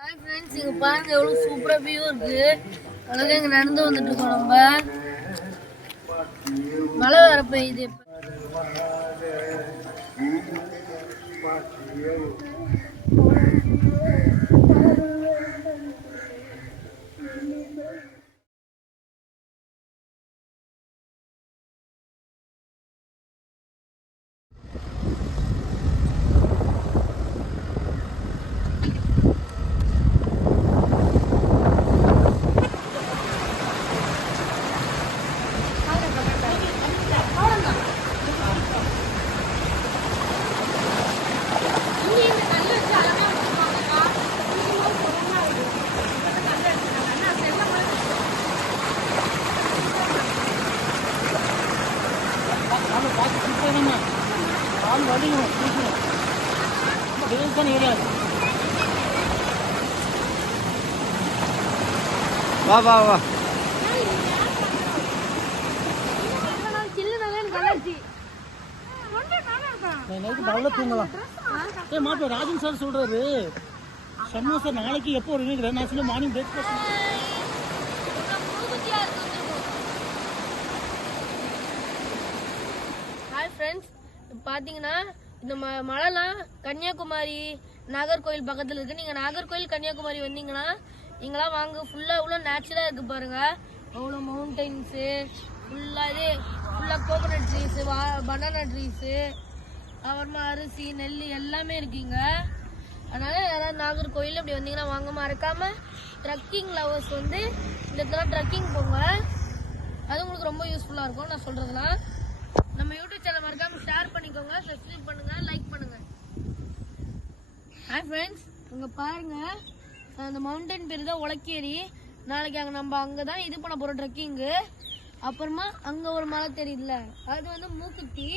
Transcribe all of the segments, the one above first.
Hi friends, இங்கே பாருங்க எவ்வளோ சூப்பராக வியூ இருக்கு. அழகாக இங்கே நடந்து வந்துட்டு இருக்கோம். நம்ம மழை வர பெய்யுது. வா வா வா நல்லா தூங்கலாம். மாப்பிள்ள ராஜன் சார் சொல்றாரு சமோசா நாளைக்கு எப்போ வருவீங்க? நான் சொல்ல மார்னிங் பிரேக்ஃபாஸ்ட். ஹாய் ஃப்ரெண்ட்ஸ், பார்த்தீங்கன்னா இந்த மலைலாம் கன்னியாகுமரி நாகர்கோவில் பக்கத்தில் இருக்குது. நீங்கள் நாகர்கோவில் கன்னியாகுமரி வந்தீங்கன்னா இங்கெல்லாம் வாங்க. ஃபுல்லாக இவ்வளோ நேச்சுரலாக இருக்குது பாருங்கள். அவ்வளோ மவுண்டெயின்ஸு ஃபுல்லாக கோகோனட் ட்ரீஸு, பனானா ட்ரீஸு, அப்புறமா அரிசி நெல் எல்லாமே இருக்குங்க. அதனால் யாராவது நாகர்கோவில் அப்படி வந்தீங்கன்னா வாங்க. மறக்காமல் ட்ரக்கிங் லவர்ஸ் வந்து இந்த இடத்துல ட்ரக்கிங் போங்க. அது உங்களுக்கு ரொம்ப யூஸ்ஃபுல்லாக இருக்கும். நான் சொல்கிறதுலாம் நம்ம யூடியூப் சேனல் மறக்காமல் ஷேர் பண்ணிக்கோங்க, சப்ஸ்கிரைப் பண்ணுங்கள், லைக் பண்ணுங்கள். ஹாய் ஃப்ரெண்ட்ஸ், இங்கே பாருங்கள், அந்த மவுண்டன் பேர் தான் உலக்கேரி. நாளைக்கு நம்ம அங்கே தான் இது பண்ண போகிறோம் ட்ரெக்கிங்கு. அப்புறமா அங்கே ஒரு மலை தெரியுதுல, அது வந்து மூக்குத்தி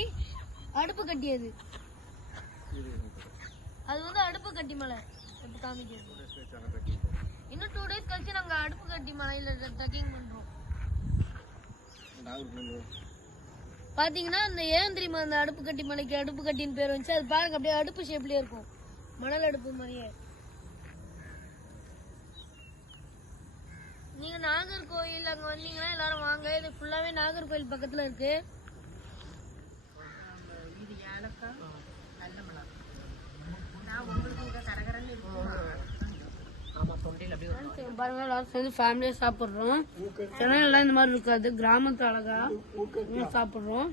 அடுப்பு கட்டியது. அது வந்து அடுப்பு கட்டி மலை. இப்போ காமிக்கிறது இன்னும் 2 days கழிச்சு நாங்கள் அடுப்பு கட்டி மலையில் ட்ரெக்கிங் பண்ணுறோம். பார்த்தீங்கன்னா அந்த ஏன் தெரியுமா அந்த அடுப்பு கட்டி மலைக்கு அடுப்பு கட்டின்னு பேர் வந்துச்சு? அது பாருங்க, அப்படியே அடுப்பு ஷேப்லேயே இருக்கும், மணல் அடுப்பு மாதிரியே. நீங்க நாகர்கோவில் அங்க வந்தீங்கன்னா எல்லாரும் வாங்க. இது ஃபுல்லாவே நாகர்கோவில் பக்கத்துல இருக்கு. பாருங்க, எல்லாரும் சேர்ந்து ஃபேமிலியா சாப்பிடுறோம். சென்னையில இந்த மாதிரி இருக்காது, கிராமத்து அழகா சாப்பிடுறோம்.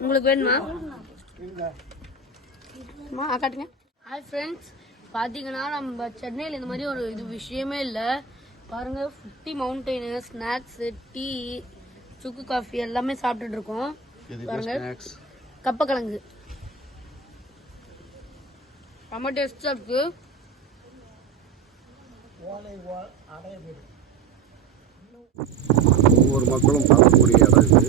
உங்களுக்கு வேணுமா? காட்டுங்க. ஹாய் ஃப்ரெண்ட்ஸ், பார்த்தீங்கன்னா நம்ம சென்னையில் இந்த மாதிரி ஒரு இது விஷயமே இல்லை. பாருங்கள், 50 மவுண்டெயின், ஸ்நாக்ஸு, டீ, சுக்கு காஃபி எல்லாமே சாப்பிட்டுட்டு இருக்கோம். பாருங்க, கப்பக்கிழங்கு ரொம்ப டேஸ்டாக இருக்கு. ஒவ்வொரு மக்களும் பார்க்கக்கூடிய இடம்.